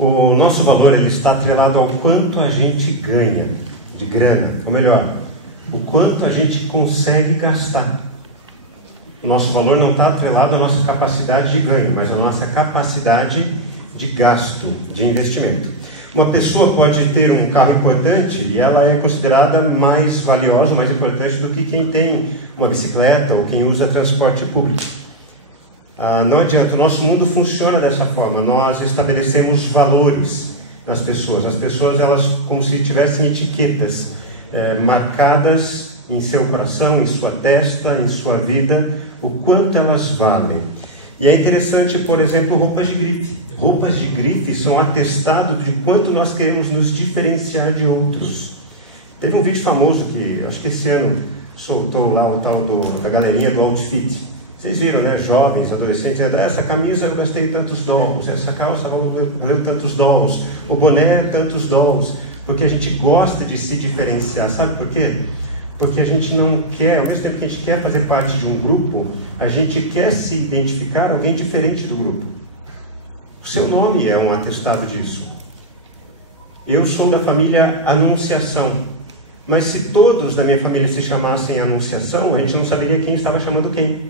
O nosso valor ele está atrelado ao quanto a gente ganha de grana, ou melhor, o quanto a gente consegue gastar. O nosso valor não está atrelado à nossa capacidade de ganho, mas à nossa capacidade de gasto, de investimento. Uma pessoa pode ter um carro importante e ela é considerada mais valiosa, mais importante do que quem tem uma bicicleta ou quem usa transporte público. Não adianta, o nosso mundo funciona dessa forma. Nós estabelecemos valores nas pessoas. As pessoas, elas como se tivessem etiquetas marcadas em seu coração, em sua testa, em sua vida, o quanto elas valem. E é interessante, por exemplo, roupas de grife. Roupas de grife são atestado de quanto nós queremos nos diferenciar de outros. Teve um vídeo famoso que, acho que esse ano, soltou lá o tal da galerinha do outfit. Vocês viram, né? Jovens, adolescentes, essa camisa eu gastei tantos dólares, essa calça valeu tantos dólares, o boné tantos dólares, porque a gente gosta de se diferenciar. Sabe por quê? Porque a gente não quer, ao mesmo tempo que a gente quer fazer parte de um grupo, a gente quer se identificar alguém diferente do grupo. O seu nome é um atestado disso. Eu sou da família Anunciação, mas se todos da minha família se chamassem Anunciação, a gente não saberia quem estava chamando quem.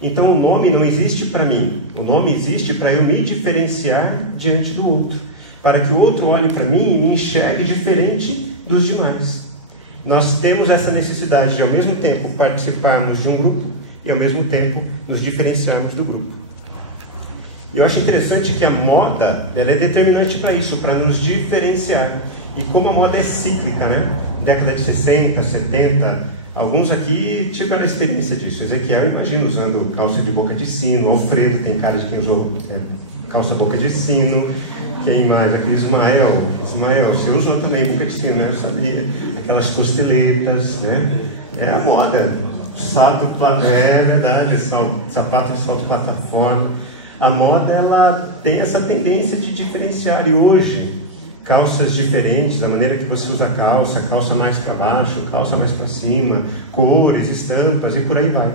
Então o nome não existe para mim, o nome existe para eu me diferenciar diante do outro, para que o outro olhe para mim e me enxergue diferente dos demais. Nós temos essa necessidade de ao mesmo tempo participarmos de um grupo e ao mesmo tempo nos diferenciarmos do grupo. E eu acho interessante que a moda ela é determinante para isso, para nos diferenciar. E como a moda é cíclica, né? Década de 60, 70... Alguns aqui tiveram a experiência disso. Ezequiel, imagina, usando calça de boca de sino. Alfredo tem cara de quem usou calça boca de sino. Quem mais? Aqui Ismael, você usou também boca de sino, né? Eu sabia. Aquelas costeletas, né? É a moda. É verdade, sapato de salto plataforma. A moda, ela tem essa tendência de diferenciar. E hoje, calças diferentes, da maneira que você usa a calça mais para baixo, calça mais para cima, cores, estampas e por aí vai.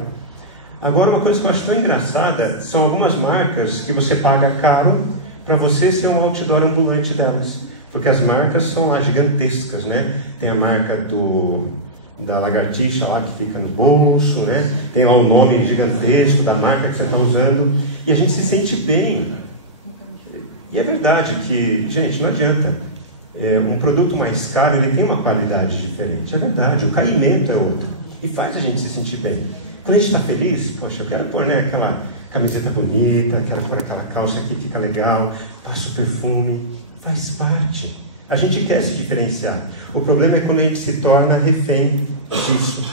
Agora, uma coisa que eu acho tão engraçada são algumas marcas que você paga caro para você ser um outdoor ambulante delas. Porque as marcas são lá gigantescas, né? Tem a marca da lagartixa lá que fica no bolso, né? Tem lá o nome gigantesco da marca que você está usando. E a gente se sente bem. E é verdade que, gente, não adianta. Um produto mais caro, ele tem uma qualidade diferente. É verdade, o caimento é outro. E faz a gente se sentir bem. Quando a gente está feliz, poxa, eu quero pôr, né, aquela camiseta bonita, quero pôr aquela calça aqui que fica legal, passo perfume. Faz parte. A gente quer se diferenciar. O problema é quando a gente se torna refém disso.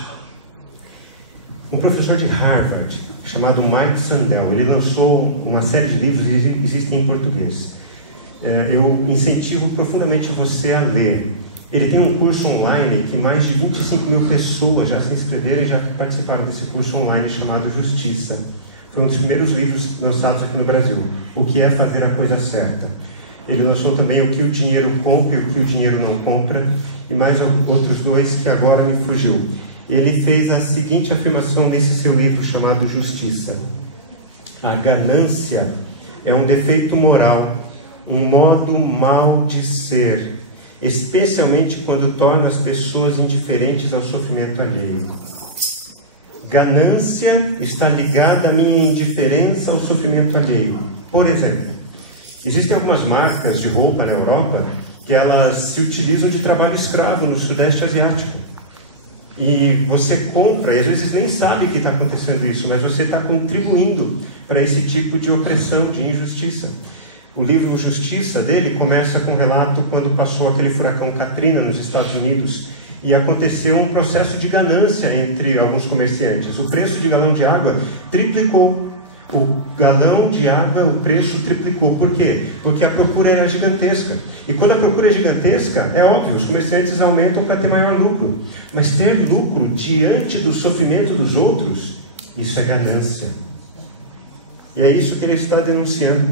Um professor de Harvard, chamado Mike Sandel, ele lançou uma série de livros que existem em português. Eu incentivo profundamente você a ler. Ele tem um curso online que mais de 25 mil pessoas já se inscreveram e já participaram desse curso online chamado Justiça. Foi um dos primeiros livros lançados aqui no Brasil. O que é fazer a coisa certa. Ele lançou também O que o dinheiro compra e O que o dinheiro não compra, e mais outros dois que agora me fugiu. Ele fez a seguinte afirmação nesse seu livro chamado Justiça: a ganância é um defeito moral, um modo mau de ser, especialmente quando torna as pessoas indiferentes ao sofrimento alheio. Ganância está ligada à minha indiferença ao sofrimento alheio. Por exemplo, existem algumas marcas de roupa na Europa que elas se utilizam de trabalho escravo no Sudeste Asiático. E você compra, e às vezes nem sabe que está acontecendo isso, mas você está contribuindo para esse tipo de opressão, de injustiça. O livro Justiça dele começa com um relato quando passou aquele furacão Katrina nos Estados Unidos e aconteceu um processo de ganância entre alguns comerciantes. O preço de galão de água triplicou. O galão de água, o preço triplicou. Por quê? Porque a procura era gigantesca. E quando a procura é gigantesca, é óbvio, os comerciantes aumentam para ter maior lucro. Mas ter lucro diante do sofrimento dos outros, isso é ganância. E é isso que ele está denunciando.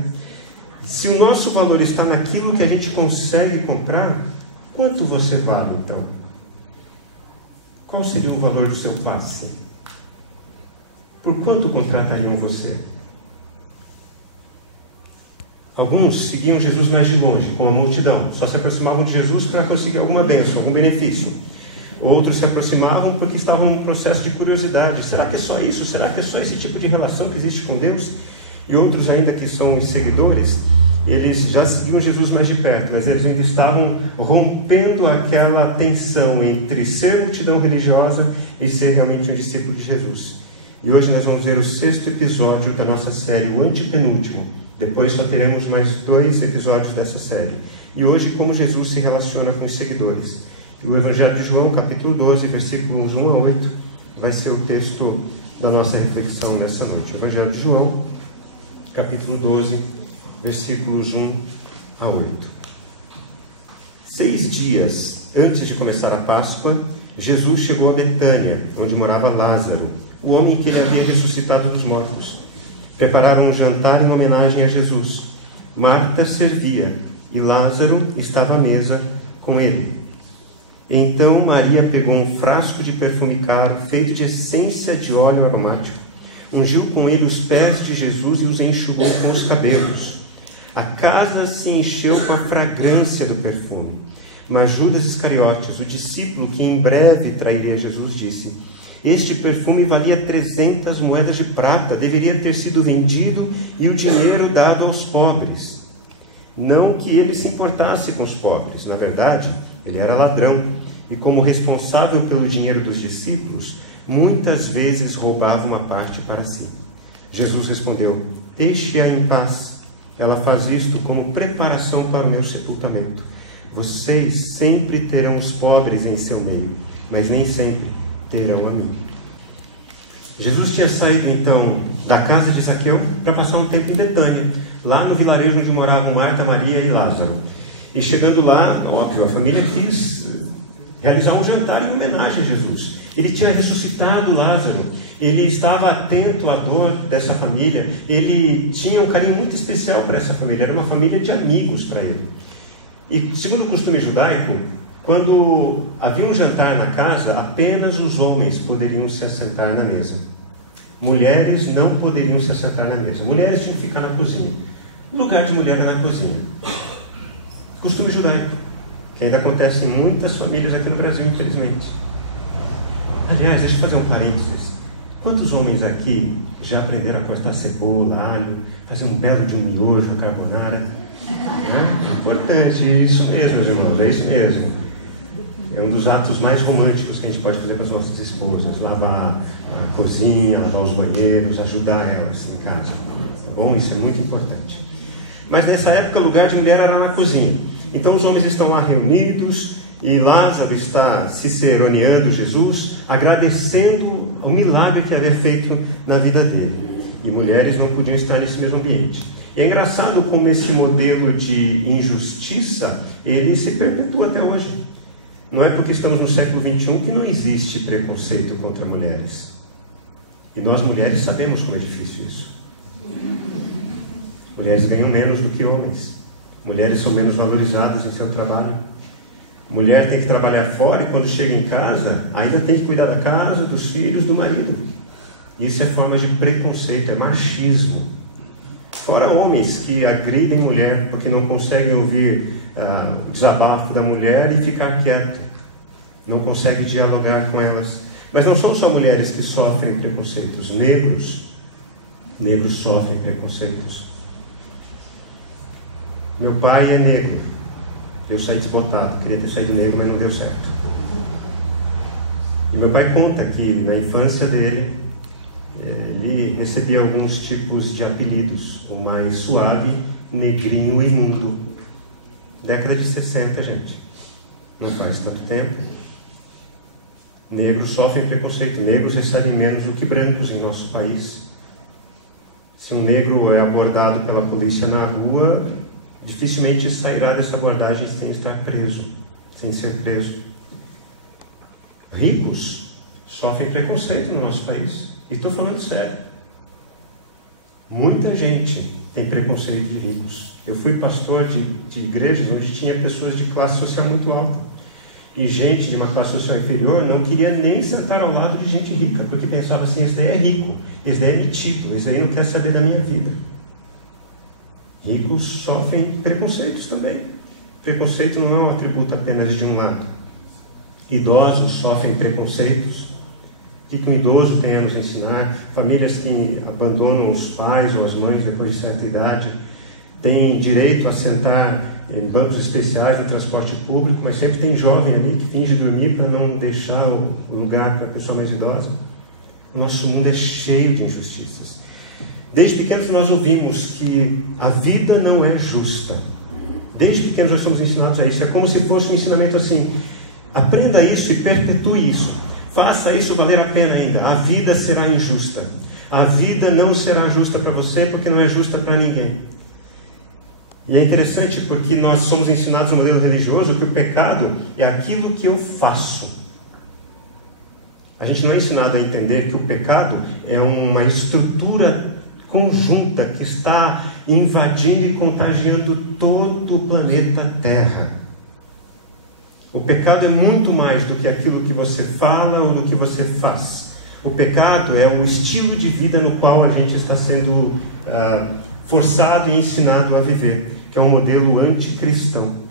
Se o nosso valor está naquilo que a gente consegue comprar, quanto você vale então? Qual seria o valor do seu passe? Por quanto contratariam você? Alguns seguiam Jesus mais de longe, como a multidão. Só se aproximavam de Jesus para conseguir alguma bênção, algum benefício. Outros se aproximavam porque estavam num processo de curiosidade. Será que é só isso? Será que é só esse tipo de relação que existe com Deus? E outros ainda que são os seguidores, eles já seguiam Jesus mais de perto, mas eles ainda estavam rompendo aquela tensão entre ser multidão religiosa e ser realmente um discípulo de Jesus. E hoje nós vamos ver o 6º episódio da nossa série, o antepenúltimo. Depois só teremos mais 2 episódios dessa série. E hoje, como Jesus se relaciona com os seguidores. O Evangelho de João, capítulo 12, versículos 1 a 8, vai ser o texto da nossa reflexão nessa noite. O Evangelho de João, capítulo 12, versículos 1 a 8. 6 dias antes de começar a Páscoa, Jesus chegou a Betânia, onde morava Lázaro, o homem que ele havia ressuscitado dos mortos. Prepararam um jantar em homenagem a Jesus. Marta servia e Lázaro estava à mesa com ele. Então Maria pegou um frasco de perfume caro, feito de essência de óleo aromático, ungiu com ele os pés de Jesus e os enxugou com os cabelos. A casa se encheu com a fragrância do perfume. Mas Judas Iscariotes, o discípulo que em breve trairia Jesus, disse: este perfume valia 300 moedas de prata, deveria ter sido vendido e o dinheiro dado aos pobres. Não que ele se importasse com os pobres, na verdade, ele era ladrão, e como responsável pelo dinheiro dos discípulos, muitas vezes roubava uma parte para si. Jesus respondeu: deixe-a em paz, ela faz isto como preparação para o meu sepultamento. Vocês sempre terão os pobres em seu meio, mas nem sempre terão a mim. Jesus tinha saído então da casa de Zaqueu para passar um tempo em Betânia, lá no vilarejo onde moravam Marta, Maria e Lázaro. E chegando lá, óbvio, a família quis realizar um jantar em homenagem a Jesus. Ele tinha ressuscitado Lázaro, ele estava atento à dor dessa família, ele tinha um carinho muito especial para essa família, era uma família de amigos para ele. E segundo o costume judaico, quando havia um jantar na casa, apenas os homens poderiam se assentar na mesa. Mulheres não poderiam se assentar na mesa. Mulheres tinham que ficar na cozinha. O lugar de mulher era na cozinha. Costume judaico, que ainda acontece em muitas famílias aqui no Brasil, infelizmente. Aliás, deixa eu fazer um parênteses. Quantos homens aqui já aprenderam a cortar cebola, alho, fazer um belo de um miojo, a carbonara? É importante, isso mesmo, meus irmãos, é isso mesmo. É um dos atos mais românticos que a gente pode fazer para as nossas esposas. Lavar a cozinha, lavar os banheiros, ajudar elas em casa. Tá bom? Isso é muito importante. Mas nessa época o lugar de mulher era na cozinha. Então os homens estão lá reunidos e Lázaro está ciceroneando Jesus, agradecendo o milagre que havia feito na vida dele. E mulheres não podiam estar nesse mesmo ambiente. E é engraçado como esse modelo de injustiça, ele se perpetua até hoje. Não é porque estamos no século XXI que não existe preconceito contra mulheres. E nós mulheres sabemos como é difícil isso. Mulheres ganham menos do que homens. Mulheres são menos valorizadas em seu trabalho. Mulher tem que trabalhar fora e quando chega em casa, ainda tem que cuidar da casa, dos filhos, do marido. Isso é forma de preconceito, é machismo. Fora homens que agridem mulher porque não conseguem ouvir o desabafo da mulher e ficar quieto. Não conseguem dialogar com elas. Mas não são só mulheres que sofrem preconceitos. Negros sofrem preconceitos. Meu pai é negro. Eu saí desbotado. Queria ter saído negro, mas não deu certo. E meu pai conta que na infância dele, ele recebia alguns tipos de apelidos. O mais suave, negrinho imundo. Década de 60, gente. Não faz tanto tempo. Negros sofrem preconceito. Negros recebem menos do que brancos em nosso país. Se um negro é abordado pela polícia na rua, dificilmente sairá dessa abordagem sem estar preso, sem ser preso. Ricos sofrem preconceito no nosso país. E estou falando sério. Muita gente tem preconceito de ricos. Eu fui pastor de igrejas onde tinha pessoas de classe social muito alta. E gente de uma classe social inferior não queria nem sentar ao lado de gente rica, porque pensava assim, esse daí é rico, esse daí é metido, esse daí não quer saber da minha vida. Ricos sofrem preconceitos também. Preconceito não é um atributo apenas de um lado. Idosos sofrem preconceitos. O que um idoso tem a nos ensinar? Famílias que abandonam os pais ou as mães depois de certa idade têm direito a sentar em bancos especiais no transporte público, mas sempre tem jovem ali que finge dormir para não deixar o lugar para a pessoa mais idosa. O nosso mundo é cheio de injustiças. Desde pequenos nós ouvimos que a vida não é justa. Desde pequenos nós somos ensinados a isso. É como se fosse um ensinamento assim: aprenda isso e perpetue isso. Faça isso valer a pena ainda. A vida será injusta. A vida não será justa para você porque não é justa para ninguém. E é interessante porque nós somos ensinados no modelo religioso que o pecado é aquilo que eu faço. A gente não é ensinado a entender que o pecado é uma estrutura conjunta que está invadindo e contagiando todo o planeta Terra. O pecado é muito mais do que aquilo que você fala ou do que você faz. O pecado é o estilo de vida no qual a gente está sendo forçado e ensinado a viver, que é um modelo anticristão.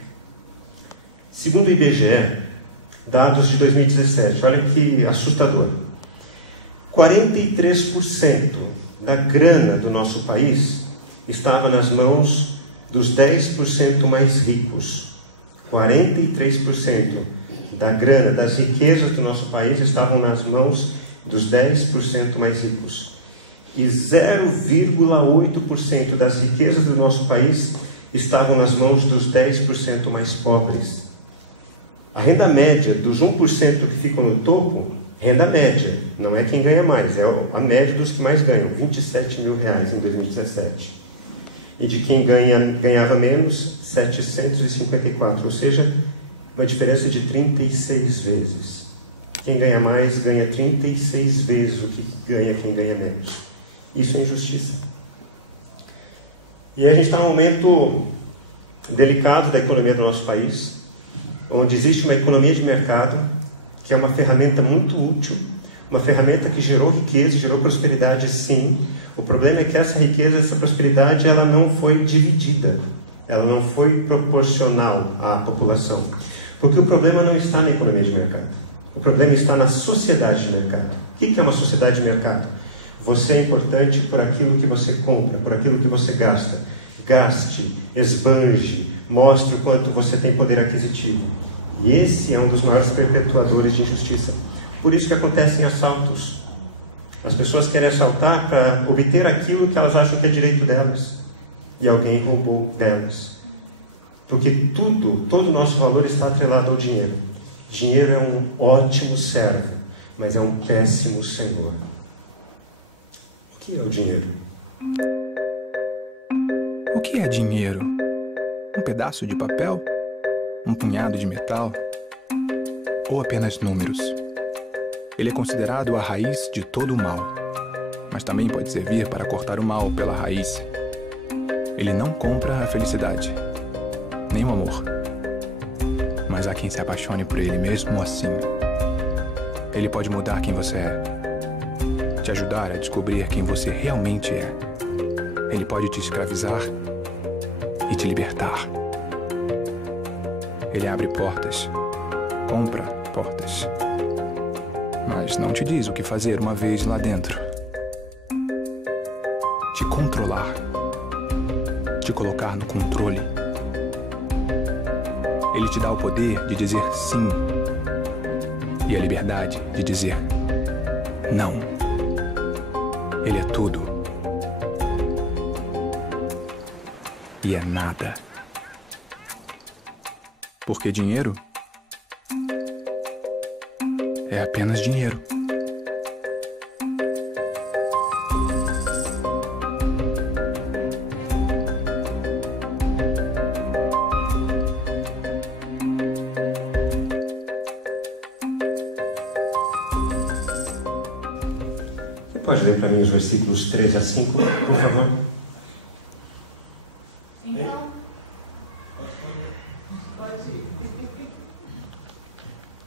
Segundo o IBGE, dados de 2017, olha que assustador. 43% da grana do nosso país estava nas mãos dos 10% mais ricos. 43% da grana, das riquezas do nosso país estavam nas mãos dos 10% mais ricos. E 0,8% das riquezas do nosso país estavam nas mãos dos 10% mais pobres. A renda média dos 1% que ficam no topo, renda média, não é quem ganha mais, é a média dos que mais ganham, R$27 mil em 2017. E de quem ganhava menos, 754, ou seja, uma diferença de 36 vezes. Quem ganha mais ganha 36 vezes o que ganha quem ganha menos. Isso é injustiça. E a gente está num momento delicado da economia do nosso país, onde existe uma economia de mercado, que é uma ferramenta muito útil, uma ferramenta que gerou riqueza, gerou prosperidade, sim. O problema é que essa riqueza, essa prosperidade, ela não foi dividida, ela não foi proporcional à população. Porque o problema não está na economia de mercado, o problema está na sociedade de mercado. O que é uma sociedade de mercado? Você é importante por aquilo que você compra, por aquilo que você gasta. Gaste, esbanje, mostre o quanto você tem poder aquisitivo. E esse é um dos maiores perpetuadores de injustiça. Por isso que acontecem assaltos. As pessoas querem assaltar para obter aquilo que elas acham que é direito delas. E alguém roubou delas. Porque todo o nosso valor está atrelado ao dinheiro. Dinheiro é um ótimo servo, mas é um péssimo senhor. O que é o dinheiro? O que é dinheiro? Um pedaço de papel? Um punhado de metal? Ou apenas números? Ele é considerado a raiz de todo o mal, mas também pode servir para cortar o mal pela raiz. Ele não compra a felicidade, nem o amor, mas há quem se apaixone por ele mesmo assim. Ele pode mudar quem você é, te ajudar a descobrir quem você realmente é. Ele pode te escravizar e te libertar. Ele abre portas, compra portas, mas não te diz o que fazer uma vez lá dentro. Te controlar, te colocar no controle. Ele te dá o poder de dizer sim e a liberdade de dizer não. Ele é tudo e é nada. Porque dinheiro é apenas dinheiro. Você pode ler para mim os versículos 13 a 5, por favor?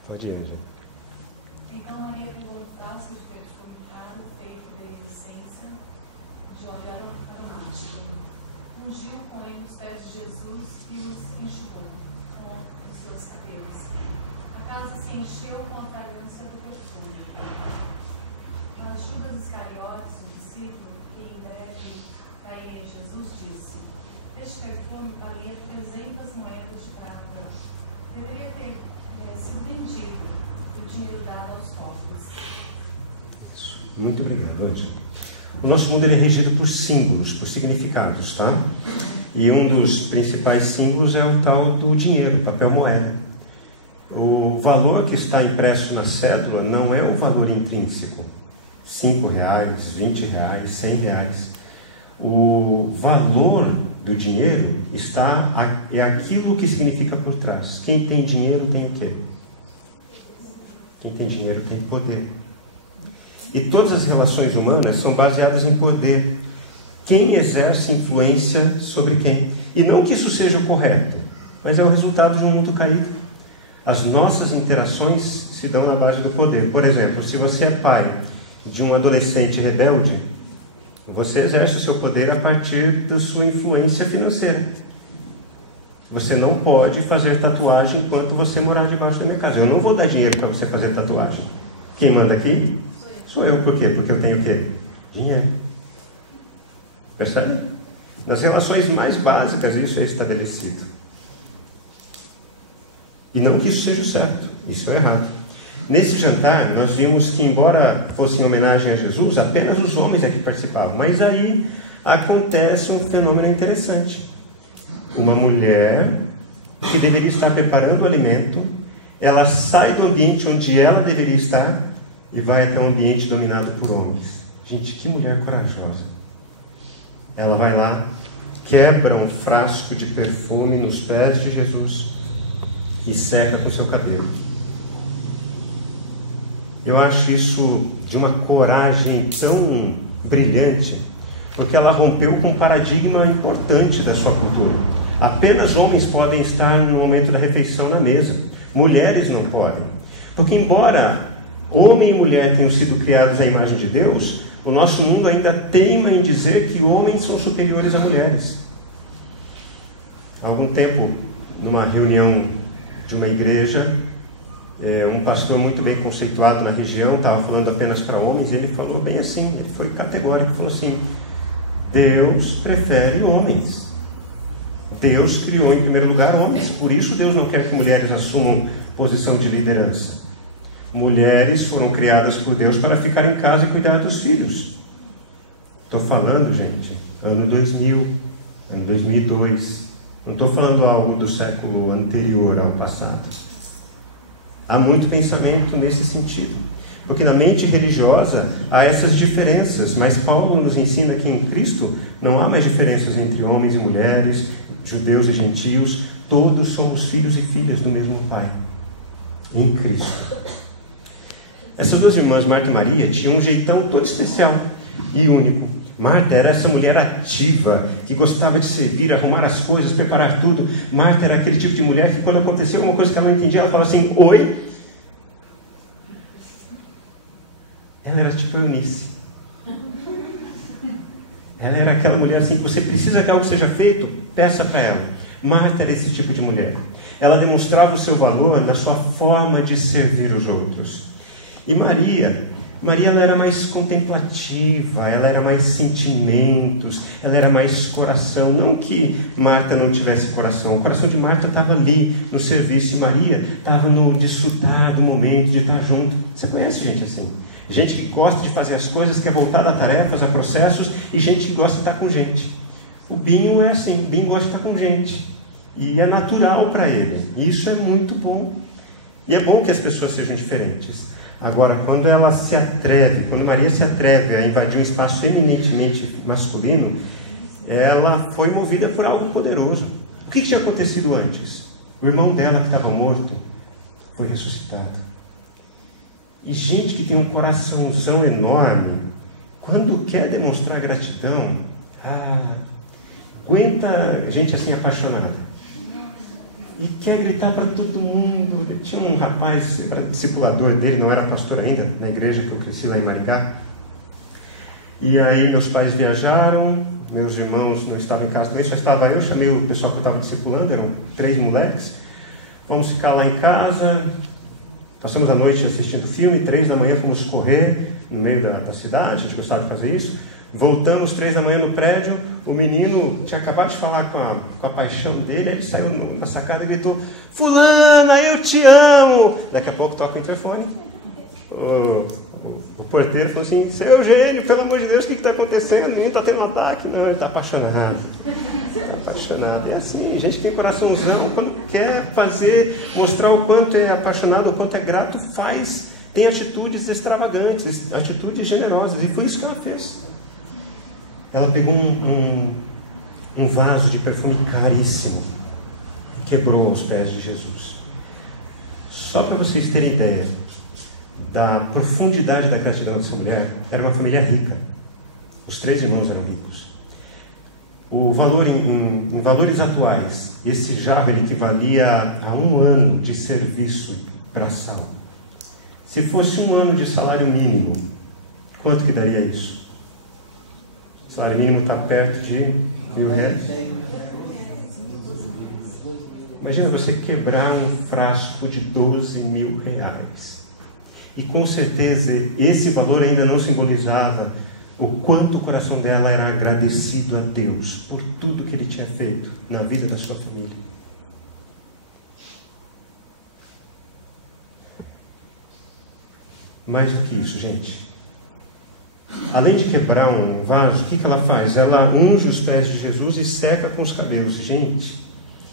Pode ir, gente. Então Maria voltasse do perfumado feito de essência de óleo aromático. Ungiu com Jesus e os enxugou com os seus cabelos. A casa se encheu com a fragrância do perfume. Mas Judas Iscariotes, o discípulo, que em breve cairia em Jesus, disse: este perfume valia 300 moedas de prata. Deveria ter sido vendido e o dinheiro dado aos pobres. Isso. Muito obrigado, Ângela. O nosso mundo ele é regido por símbolos, por significados, tá? E um dos principais símbolos é o tal do dinheiro, papel moeda. O valor que está impresso na cédula não é o valor intrínseco. R$5, R$20, R$100. O valor do dinheiro é aquilo que significa por trás. Quem tem dinheiro tem o quê? Quem tem dinheiro tem poder. E todas as relações humanas são baseadas em poder. Quem exerce influência sobre quem? E não que isso seja o correto, mas é o resultado de um mundo caído. As nossas interações se dão na base do poder. Por exemplo, se você é pai de um adolescente rebelde, você exerce o seu poder a partir da sua influência financeira. Você não pode fazer tatuagem enquanto você morar debaixo da minha casa. Eu não vou dar dinheiro para você fazer tatuagem. Quem manda aqui? Sou eu. Por quê? Porque eu tenho o quê? Dinheiro. Percebe? Nas relações mais básicas isso é estabelecido. E não que isso seja o certo. Isso é errado. Nesse jantar, nós vimos que, embora fosse em homenagem a Jesus, apenas os homens é que participavam. Mas aí acontece um fenômeno interessante. Uma mulher que deveria estar preparando o alimento, ela sai do ambiente onde ela deveria estar e vai até um ambiente dominado por homens. Gente, que mulher corajosa. Ela vai lá, quebra um frasco de perfume nos pés de Jesus e seca com seu cabelo. Eu acho isso de uma coragem tão brilhante, porque ela rompeu com um paradigma importante da sua cultura. Apenas homens podem estar no momento da refeição na mesa. Mulheres não podem. Porque embora homem e mulher tenham sido criados à imagem de Deus, o nosso mundo ainda teima em dizer que homens são superiores a mulheres. Há algum tempo, numa reunião de uma igreja, um pastor muito bem conceituado na região estava falando apenas para homens, e ele falou bem assim, ele foi categórico, falou assim: Deus prefere homens. Deus criou em primeiro lugar homens, por isso Deus não quer que mulheres assumam posição de liderança. Mulheres foram criadas por Deus para ficar em casa e cuidar dos filhos. Estou falando, gente, ano 2000, ano 2002. Não estou falando algo do século anterior ao passado. Há muito pensamento nesse sentido. Porque na mente religiosa há essas diferenças, mas Paulo nos ensina que em Cristo não há mais diferenças entre homens e mulheres, judeus e gentios. Todos somos filhos e filhas do mesmo Pai, em Cristo. Essas duas irmãs, Marta e Maria, tinham um jeitão todo especial e único. Marta era essa mulher ativa, que gostava de servir, arrumar as coisas, preparar tudo. Marta era aquele tipo de mulher que, quando acontecia alguma coisa que ela não entendia, ela falava assim: oi. Ela era tipo a Eunice. Ela era aquela mulher assim, que você precisa que algo seja feito, peça para ela. Marta era esse tipo de mulher. Ela demonstrava o seu valor na sua forma de servir os outros. E Maria ela era mais contemplativa, ela era mais sentimentos, ela era mais coração. Não que Marta não tivesse coração, o coração de Marta estava ali no serviço, e Maria estava no desfrutar do momento de estar junto. Você conhece gente assim? Gente que gosta de fazer as coisas, que é voltada a tarefas, a processos, e gente que gosta de estar com gente. O Binho é assim, o Binho gosta de estar com gente, e é natural para ele, e isso é muito bom. E é bom que as pessoas sejam diferentes. Agora, quando Maria se atreve a invadir um espaço eminentemente masculino, ela foi movida por algo poderoso. O que tinha acontecido antes? O irmão dela, que estava morto, foi ressuscitado. E gente que tem um coraçãozão enorme, quando quer demonstrar gratidão, aguenta gente assim apaixonada. E quer gritar para todo mundo. Tinha um rapaz, era discipulador dele, não era pastor ainda, na igreja que eu cresci lá em Maringá. E aí meus pais viajaram, meus irmãos não estavam em casa também, só estava eu, chamei o pessoal que eu estava discipulando, eram 3 moleques. Vamos ficar lá em casa, passamos a noite assistindo filme, 3 da manhã fomos correr no meio da cidade, a gente gostava de fazer isso. Voltamos 3 da manhã no prédio, o menino tinha acabado de falar com a paixão dele, ele saiu na sacada e gritou: "Fulana, eu te amo!" Daqui a pouco toca o interfone. O porteiro falou assim: "Seu Eugênio, pelo amor de Deus, o que está acontecendo? O menino está tendo um ataque." Não, ele está apaixonado. Está apaixonado. É assim, gente que tem coraçãozão, quando quer mostrar o quanto é apaixonado, o quanto é grato, tem atitudes extravagantes, atitudes generosas. E foi isso que ela fez. Ela pegou um vaso de perfume caríssimo e quebrou aos pés de Jesus. Só para vocês terem ideia da profundidade da gratidão dessa mulher, era uma família rica. Os 3 irmãos eram ricos. O valor em valores atuais, esse jarro ele equivalia a 1 ano de serviço braçal. Se fosse 1 ano de salário mínimo, quanto que daria isso? O salário mínimo está perto de R$1.000. Imagina você quebrar um frasco de R$12.000. E com certeza esse valor ainda não simbolizava o quanto o coração dela era agradecido a Deus por tudo que Ele tinha feito na vida da sua família. Mais do que isso, gente. Além de quebrar um vaso, o que ela faz? Ela unge os pés de Jesus e seca com os cabelos. Gente,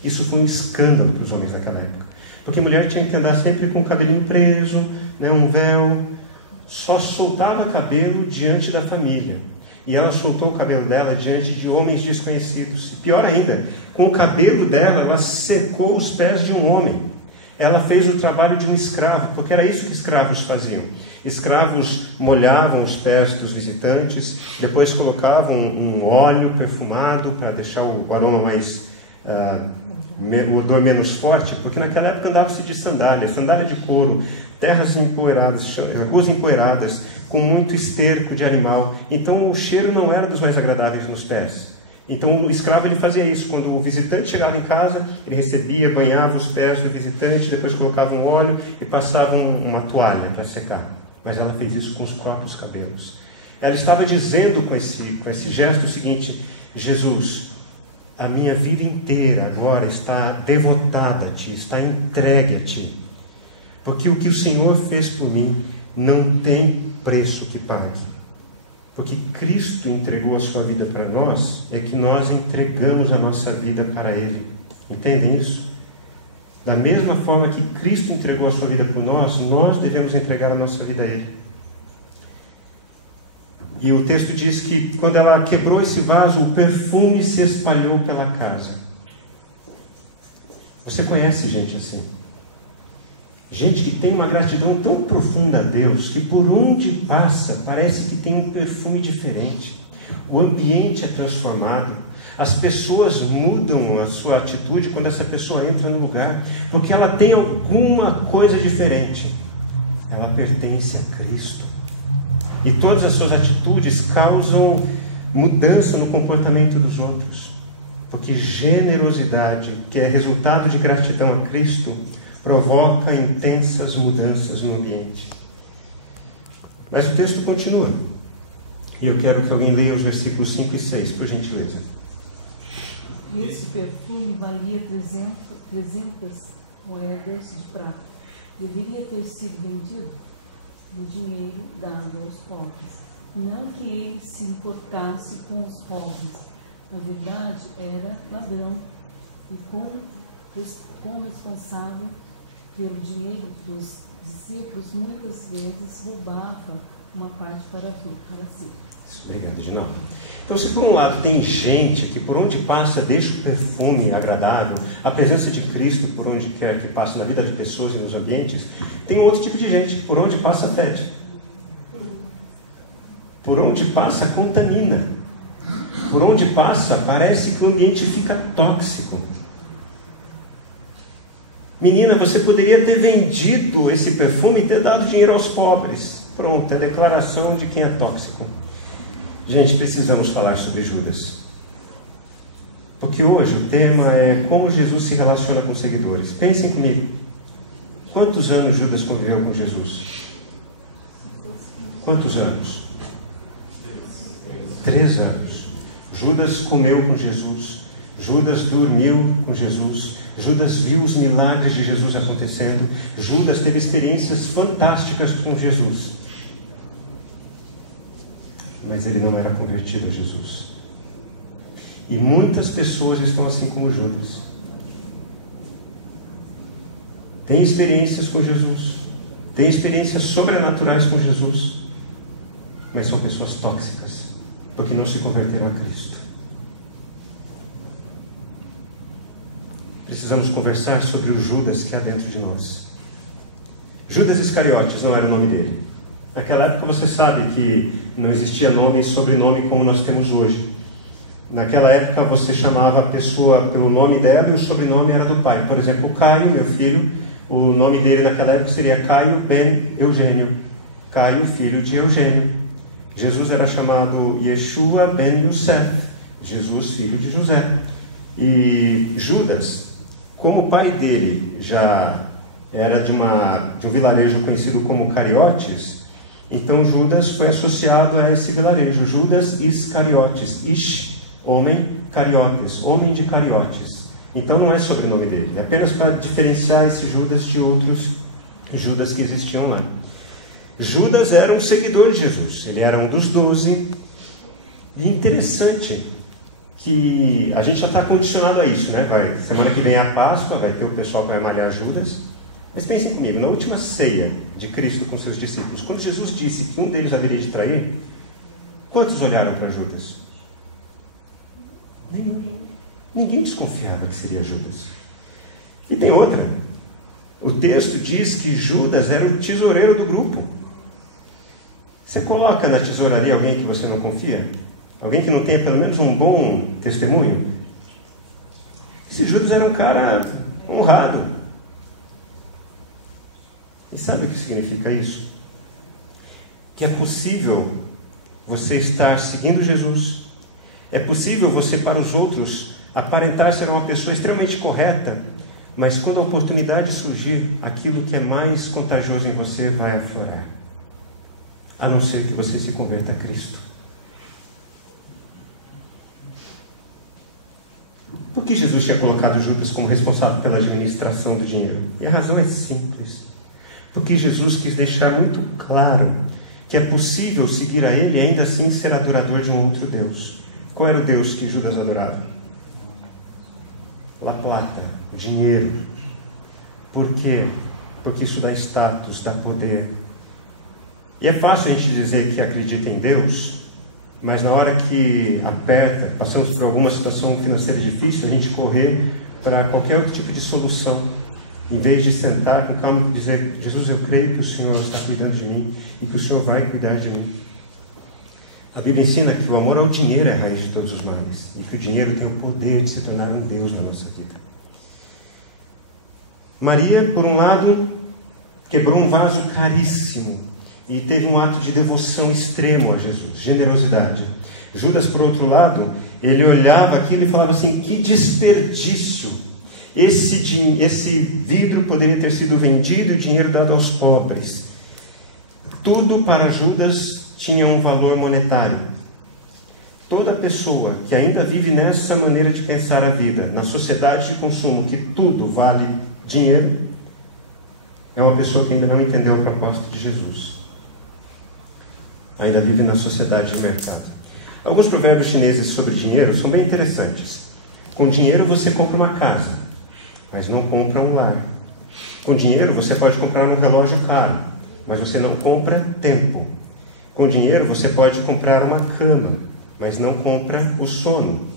isso foi um escândalo para os homens naquela época. Porque a mulher tinha que andar sempre com o cabelinho preso, um véu. Só soltava cabelo diante da família. E ela soltou o cabelo dela diante de homens desconhecidos. E pior ainda, com o cabelo dela, ela secou os pés de um homem. Ela fez o trabalho de um escravo, porque era isso que escravos faziam. Escravos molhavam os pés dos visitantes, depois colocavam um óleo perfumado para deixar o aroma o odor menos forte, porque naquela época andava-se de sandália de couro, terras empoeiradas, ruas empoeiradas, com muito esterco de animal. Então o cheiro não era dos mais agradáveis nos pés. Então o escravo ele fazia isso. Quando o visitante chegava em casa, ele recebia, banhava os pés do visitante, depois colocava um óleo e passava uma toalha para secar. Mas ela fez isso com os próprios cabelos. Ela estava dizendo com esse gesto o seguinte: Jesus, a minha vida inteira agora está devotada a Ti, está entregue a Ti. Porque o que o Senhor fez por mim não tem preço que pague. Porque Cristo entregou a sua vida para nós, é que nós entregamos a nossa vida para Ele. Entendem isso? Da mesma forma que Cristo entregou a sua vida por nós, nós devemos entregar a nossa vida a Ele. E o texto diz que quando ela quebrou esse vaso, o perfume se espalhou pela casa. Você conhece gente assim? Gente que tem uma gratidão tão profunda a Deus, que por onde passa, parece que tem um perfume diferente. O ambiente é transformado. As pessoas mudam a sua atitude quando essa pessoa entra no lugar, porque ela tem alguma coisa diferente. Ela pertence a Cristo. E todas as suas atitudes causam mudança no comportamento dos outros. Porque generosidade, que é resultado de gratidão a Cristo, provoca intensas mudanças no ambiente. Mas o texto continua. E eu quero que alguém leia os versículos 5 e 6, por gentileza. Esse perfume valia 300 moedas de prata. Deveria ter sido vendido no dinheiro dado aos pobres. Não que ele se importasse com os pobres. Na verdade, era ladrão e responsável pelo dinheiro dos discípulos, muitas vezes roubava uma parte para si. Obrigado, Edinaldo. Então, se por um lado tem gente que por onde passa deixa o perfume agradável, a presença de Cristo por onde quer que passe na vida de pessoas e nos ambientes, tem outro tipo de gente que por onde passa fede. Por onde passa contamina. Por onde passa parece que o ambiente fica tóxico. Menina, você poderia ter vendido esse perfume e ter dado dinheiro aos pobres. Pronto, é a declaração de quem é tóxico. Gente, precisamos falar sobre Judas. Porque hoje o tema é como Jesus se relaciona com os seguidores. Pensem comigo. Quantos anos Judas conviveu com Jesus? Quantos anos? 3 anos. Judas comeu com Jesus. Judas dormiu com Jesus. Judas viu os milagres de Jesus acontecendo. Judas teve experiências fantásticas com Jesus. Mas ele não era convertido a Jesus. E muitas pessoas estão assim como Judas. Tem experiências com Jesus. Tem experiências sobrenaturais com Jesus. Mas são pessoas tóxicas, porque não se converteram a Cristo. Precisamos conversar sobre o Judas que há dentro de nós. Judas Iscariotes não era o nome dele. Naquela época você sabe que não existia nome e sobrenome como nós temos hoje. Naquela época você chamava a pessoa pelo nome dela e o sobrenome era do pai. Por exemplo, o Caio, meu filho, o nome dele naquela época seria Caio ben Eugênio. Caio, filho de Eugênio. Jesus era chamado Yeshua ben Yosef. Jesus, filho de José. E Judas, como o pai dele já era de um vilarejo conhecido como Cariotes, então Judas foi associado a esse vilarejo. Judas Iscariotes. Ish, homem, Cariotes, homem de Cariotes. Então não é sobrenome dele, é apenas para diferenciar esse Judas de outros Judas que existiam lá. Judas era um seguidor de Jesus, ele era um dos 12. E interessante que a gente já está condicionado a isso, né? Semana que vem é a Páscoa, vai ter o pessoal que vai malhar Judas. Mas pensem comigo, na última ceia de Cristo com seus discípulos, quando Jesus disse que um deles haveria de trair, quantos olharam para Judas? Nenhum. Ninguém desconfiava que seria Judas. E tem outra. O texto diz que Judas era o tesoureiro do grupo. Você coloca na tesouraria alguém que você não confia? Alguém que não tenha pelo menos um bom testemunho? Esse Judas era um cara honrado. E sabe o que significa isso? Que é possível você estar seguindo Jesus. É possível você, para os outros, aparentar ser uma pessoa extremamente correta, mas quando a oportunidade surgir, aquilo que é mais contagioso em você vai aflorar. A não ser que você se converta a Cristo. Por que Jesus tinha colocado Judas como responsável pela administração do dinheiro? E a razão é simples. Porque Jesus quis deixar muito claro que é possível seguir a Ele e ainda assim ser adorador de um outro Deus. Qual era o Deus que Judas adorava? La plata, o dinheiro. Por quê? Porque isso dá status, dá poder. E é fácil a gente dizer que acredita em Deus, mas na hora que aperta, passamos por alguma situação financeira difícil, a gente correr para qualquer outro tipo de solução. Em vez de sentar com calma e dizer: Jesus, eu creio que o Senhor está cuidando de mim e que o Senhor vai cuidar de mim. A Bíblia ensina que o amor ao dinheiro é a raiz de todos os males e que o dinheiro tem o poder de se tornar um Deus na nossa vida. Maria, por um lado, quebrou um vaso caríssimo e teve um ato de devoção extremo a Jesus, generosidade. Judas, por outro lado, ele olhava aquilo e falava assim: que desperdício! Esse vidro poderia ter sido vendido e o dinheiro dado aos pobres. Tudo para Judas tinha um valor monetário. Toda pessoa que ainda vive nessa maneira de pensar a vida, na sociedade de consumo, que tudo vale dinheiro, é uma pessoa que ainda não entendeu o propósito de Jesus. Ainda vive na sociedade de mercado. Alguns provérbios chineses sobre dinheiro são bem interessantes. Com dinheiro você compra uma casa, mas não compra um lar. Com dinheiro você pode comprar um relógio caro, mas você não compra tempo. Com dinheiro você pode comprar uma cama, mas não compra o sono.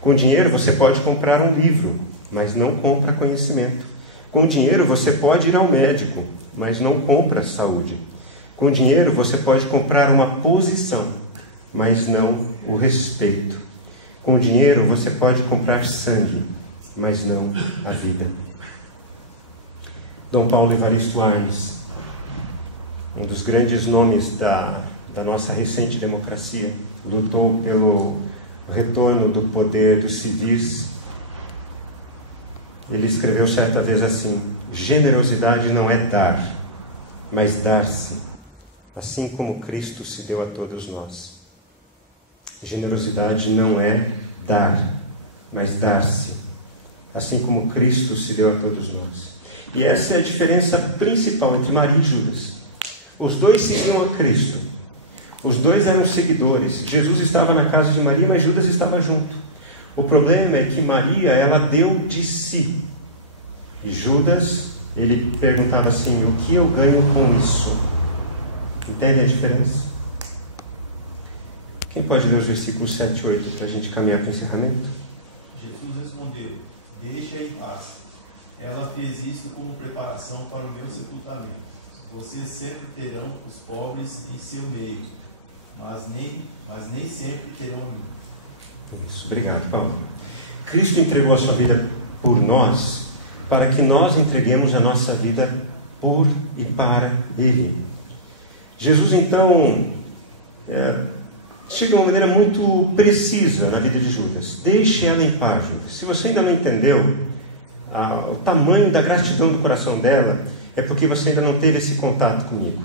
Com dinheiro você pode comprar um livro, mas não compra conhecimento. Com dinheiro você pode ir ao médico, mas não compra saúde. Com dinheiro você pode comprar uma posição, mas não o respeito. Com dinheiro você pode comprar sangue, mas não a vida. Dom Paulo Evaristo Arnes, um dos grandes nomes da nossa recente democracia, lutou pelo o retorno do poder dos civis, ele escreveu certa vez assim: generosidade não é dar, mas dar-se, assim como Cristo se deu a todos nós. Generosidade não é dar, mas dar-se, assim como Cristo se deu a todos nós. E essa é a diferença principal entre Maria e Judas. Os dois seguiam a Cristo. Os dois eram seguidores. Jesus estava na casa de Maria, mas Judas estava junto. O problema é que Maria, ela deu de si. E Judas, ele perguntava assim: o que eu ganho com isso? Entende a diferença? Quem pode ler os versículos 7 e 8 para a gente caminhar para o encerramento? Jesus respondeu: deixa em paz. Ela fez isso como preparação para o meu sepultamento. Vocês sempre terão os pobres em seu meio, mas nem sempre terão mim. Isso, obrigado, Paulo. Cristo entregou a sua vida por nós, para que nós entreguemos a nossa vida por e para Ele. Jesus, então, chega de uma maneira muito precisa na vida de Judas. Deixe ela em paz, Judas. Se você ainda não entendeu o tamanho da gratidão do coração dela, é porque você ainda não teve esse contato comigo.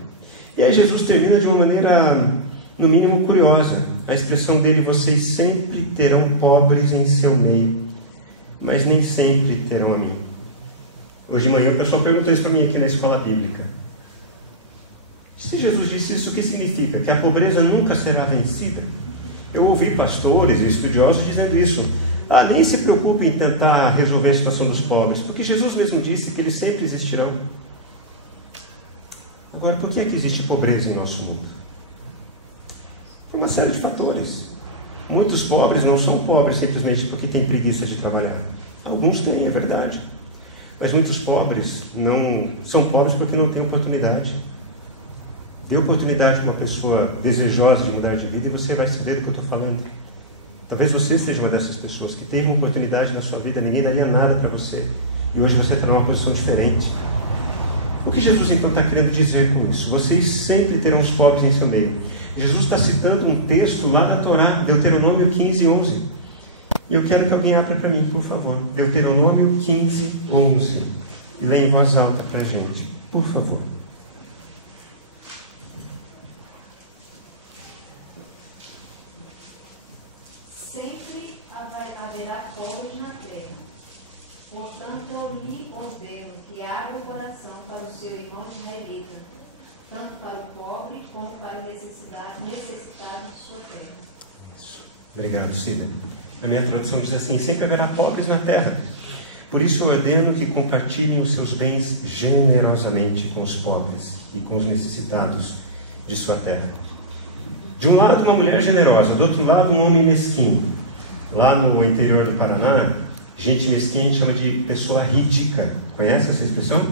E aí Jesus termina de uma maneira, no mínimo, curiosa. A expressão dele: vocês sempre terão pobres em seu meio, mas nem sempre terão a mim. Hoje de manhã o pessoal perguntou isso para mim aqui na escola bíblica. Se Jesus disse isso, o que significa? Que a pobreza nunca será vencida? Eu ouvi pastores e estudiosos dizendo isso. Nem se preocupe em tentar resolver a situação dos pobres, porque Jesus mesmo disse que eles sempre existirão. Agora, por que é que existe pobreza em nosso mundo? Por uma série de fatores. Muitos pobres não são pobres simplesmente porque têm preguiça de trabalhar. Alguns têm, é verdade. Mas muitos pobres não são pobres porque não têm oportunidade. Dê oportunidade a uma pessoa desejosa de mudar de vida e você vai saber do que eu estou falando. Talvez você seja uma dessas pessoas que teve uma oportunidade na sua vida, ninguém daria nada para você. E hoje você está numa posição diferente. O que Jesus então está querendo dizer com isso? Vocês sempre terão os pobres em seu meio. Jesus está citando um texto lá da Torá, Deuteronômio 15, 11. E eu quero que alguém abra para mim, por favor. Deuteronômio 15, 11. E leia em voz alta para a gente, por favor. Sempre haverá pobres na terra. Portanto, eu lhe ordeno que abra o coração para o seu irmão israelita, tanto para o pobre como para o necessitado de sua terra. Isso. Obrigado, Cida. A minha tradução diz assim: sempre haverá pobres na terra. Por isso eu ordeno que compartilhem os seus bens generosamente com os pobres e com os necessitados de sua terra. De um lado, uma mulher generosa, do outro lado, um homem mesquinho. Lá no interior do Paraná, gente mesquinha a gente chama de pessoa ridícula. Conhece essa expressão?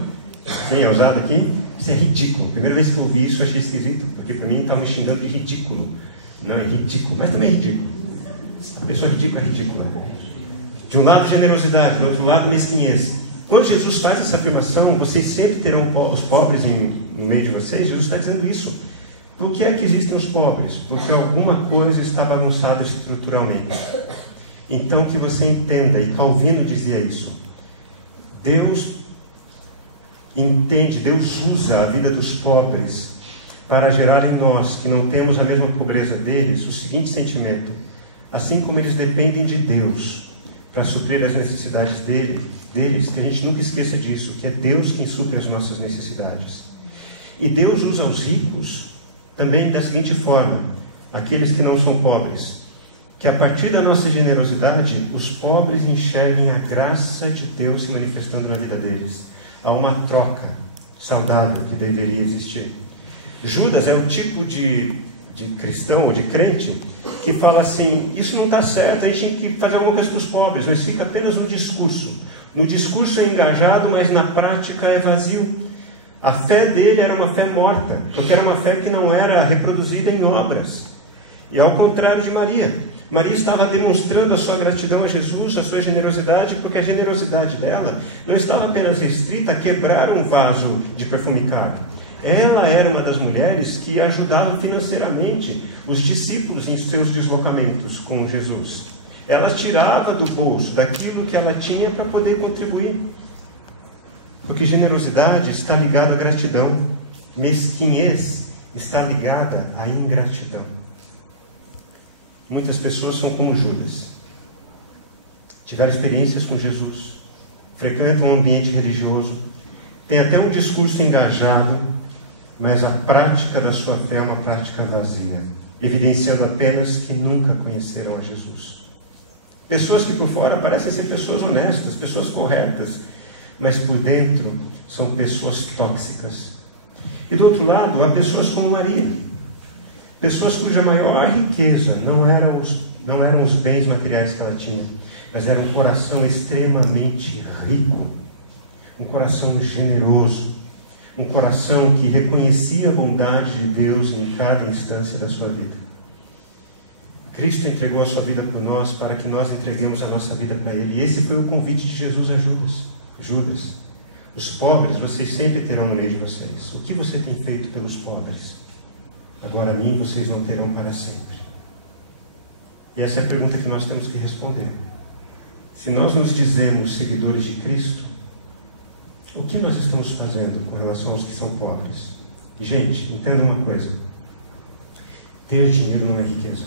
Quem é usado aqui? Isso é ridículo. Primeira vez que eu ouvi isso, eu achei esquisito, porque para mim estava me xingando de ridículo. Não, é ridículo, mas também é ridículo. A pessoa ridícula é ridícula. De um lado, generosidade, do outro lado, mesquinhez. Quando Jesus faz essa afirmação, vocês sempre terão os pobres no meio de vocês, Jesus está dizendo isso. Por que é que existem os pobres? Porque alguma coisa está bagunçada estruturalmente. Então, que você entenda, e Calvino dizia isso, Deus entende, Deus usa a vida dos pobres para gerar em nós, que não temos a mesma pobreza deles, o seguinte sentimento: assim como eles dependem de Deus para suprir as necessidades deles, que a gente nunca esqueça disso, que é Deus quem supre as nossas necessidades. E Deus usa os ricos também da seguinte forma: aqueles que não são pobres, que a partir da nossa generosidade, os pobres enxerguem a graça de Deus se manifestando na vida deles. Há uma troca saudável que deveria existir. Judas é o tipo de cristão ou de crente que fala assim: isso não está certo, a gente tem que fazer alguma coisa para os pobres, mas fica apenas no discurso. No discurso é engajado, mas na prática é vazio. A fé dele era uma fé morta, porque era uma fé que não era reproduzida em obras. E ao contrário de Maria, Maria estava demonstrando a sua gratidão a Jesus, a sua generosidade, porque a generosidade dela não estava apenas restrita a quebrar um vaso de perfume caro. Ela era uma das mulheres que ajudava financeiramente os discípulos em seus deslocamentos com Jesus. Ela tirava do bolso, daquilo que ela tinha para poder contribuir. Porque generosidade está ligada à gratidão. Mesquinhez está ligada à ingratidão. Muitas pessoas são como Judas. Tiveram experiências com Jesus, frequentam um ambiente religioso, têm até um discurso engajado, mas a prática da sua fé é uma prática vazia, evidenciando apenas que nunca conheceram a Jesus. Pessoas que por fora parecem ser pessoas honestas, pessoas corretas, mas por dentro são pessoas tóxicas. E do outro lado, há pessoas como Maria, pessoas cuja maior riqueza não eram os bens materiais que ela tinha, mas era um coração extremamente rico, um coração generoso, um coração que reconhecia a bondade de Deus em cada instância da sua vida. Cristo entregou a sua vida por nós para que nós entreguemos a nossa vida para Ele. E esse foi o convite de Jesus a Judas. Os pobres vocês sempre terão no meio de vocês. O que você tem feito pelos pobres? Agora a mim vocês não terão para sempre. E essa é a pergunta que nós temos que responder. Se nós nos dizemos seguidores de Cristo, o que nós estamos fazendo com relação aos que são pobres? E, gente, entenda uma coisa. Ter dinheiro não é riqueza.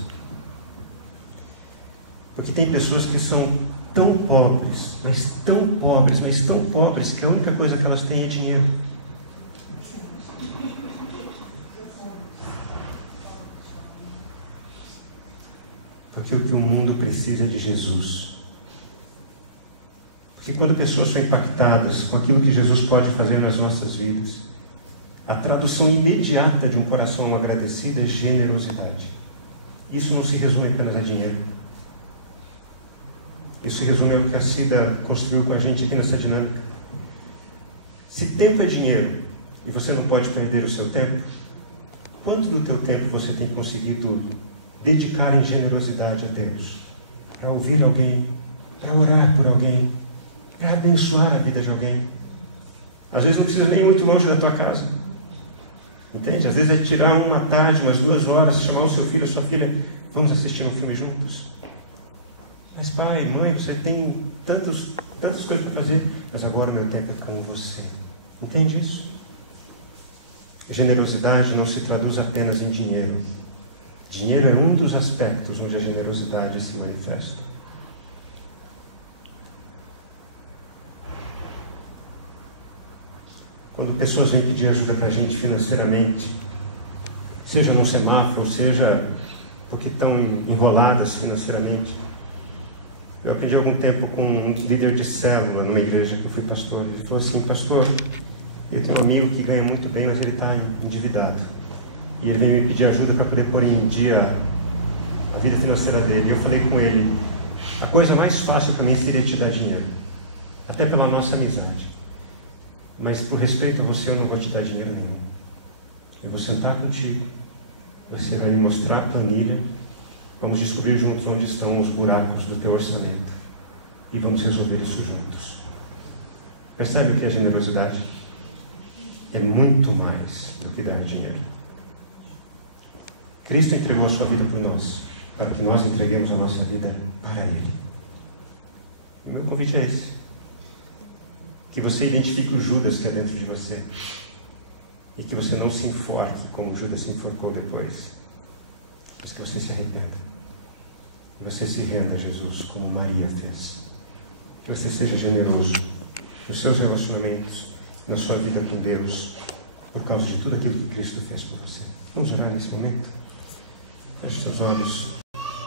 Porque tem pessoas que são tão pobres, mas tão pobres, que a única coisa que elas têm é dinheiro. Porque o que o mundo precisa é de Jesus. Porque quando pessoas são impactadas com aquilo que Jesus pode fazer nas nossas vidas, a tradução imediata de um coração agradecido é generosidade. Isso não se resume apenas a dinheiro. Isso se resume ao que a Cida construiu com a gente aqui nessa dinâmica. Se tempo é dinheiro e você não pode perder o seu tempo, quanto do teu tempo você tem conseguido dedicar em generosidade a Deus? Para ouvir alguém, para orar por alguém, para abençoar a vida de alguém. Às vezes não precisa nem ir muito longe da tua casa. Entende? Às vezes é tirar uma tarde, umas 2 horas, chamar o seu filho, a sua filha, vamos assistir um filme juntos. Mas pai, mãe, você tem tantas coisas para fazer, mas agora o meu tempo é com você. Entende isso? Generosidade não se traduz apenas em dinheiro. Dinheiro é um dos aspectos onde a generosidade se manifesta. Quando pessoas vêm pedir ajuda para a gente financeiramente, seja num semáforo, seja porque estão enroladas financeiramente. Eu aprendi há algum tempo com um líder de célula numa igreja que eu fui pastor. Ele falou assim: pastor, eu tenho um amigo que ganha muito bem, mas ele está endividado. E ele veio me pedir ajuda para poder pôr em dia a vida financeira dele. E eu falei com ele: a coisa mais fácil para mim seria te dar dinheiro, até pela nossa amizade. Mas por respeito a você, eu não vou te dar dinheiro nenhum. Eu vou sentar contigo, você vai me mostrar a planilha, vamos descobrir juntos onde estão os buracos do teu orçamento e vamos resolver isso juntos. Percebe o que é generosidade? É muito mais do que dar dinheiro. Cristo entregou a sua vida por nós, para que nós entreguemos a nossa vida para Ele. E o meu convite é esse: que você identifique o Judas que é dentro de você e que você não se enforque como Judas se enforcou depois, mas que você se arrependa. Que você se renda a Jesus como Maria fez. Que você seja generoso nos seus relacionamentos, na sua vida com Deus, por causa de tudo aquilo que Cristo fez por você. Vamos orar nesse momento? Feche seus olhos.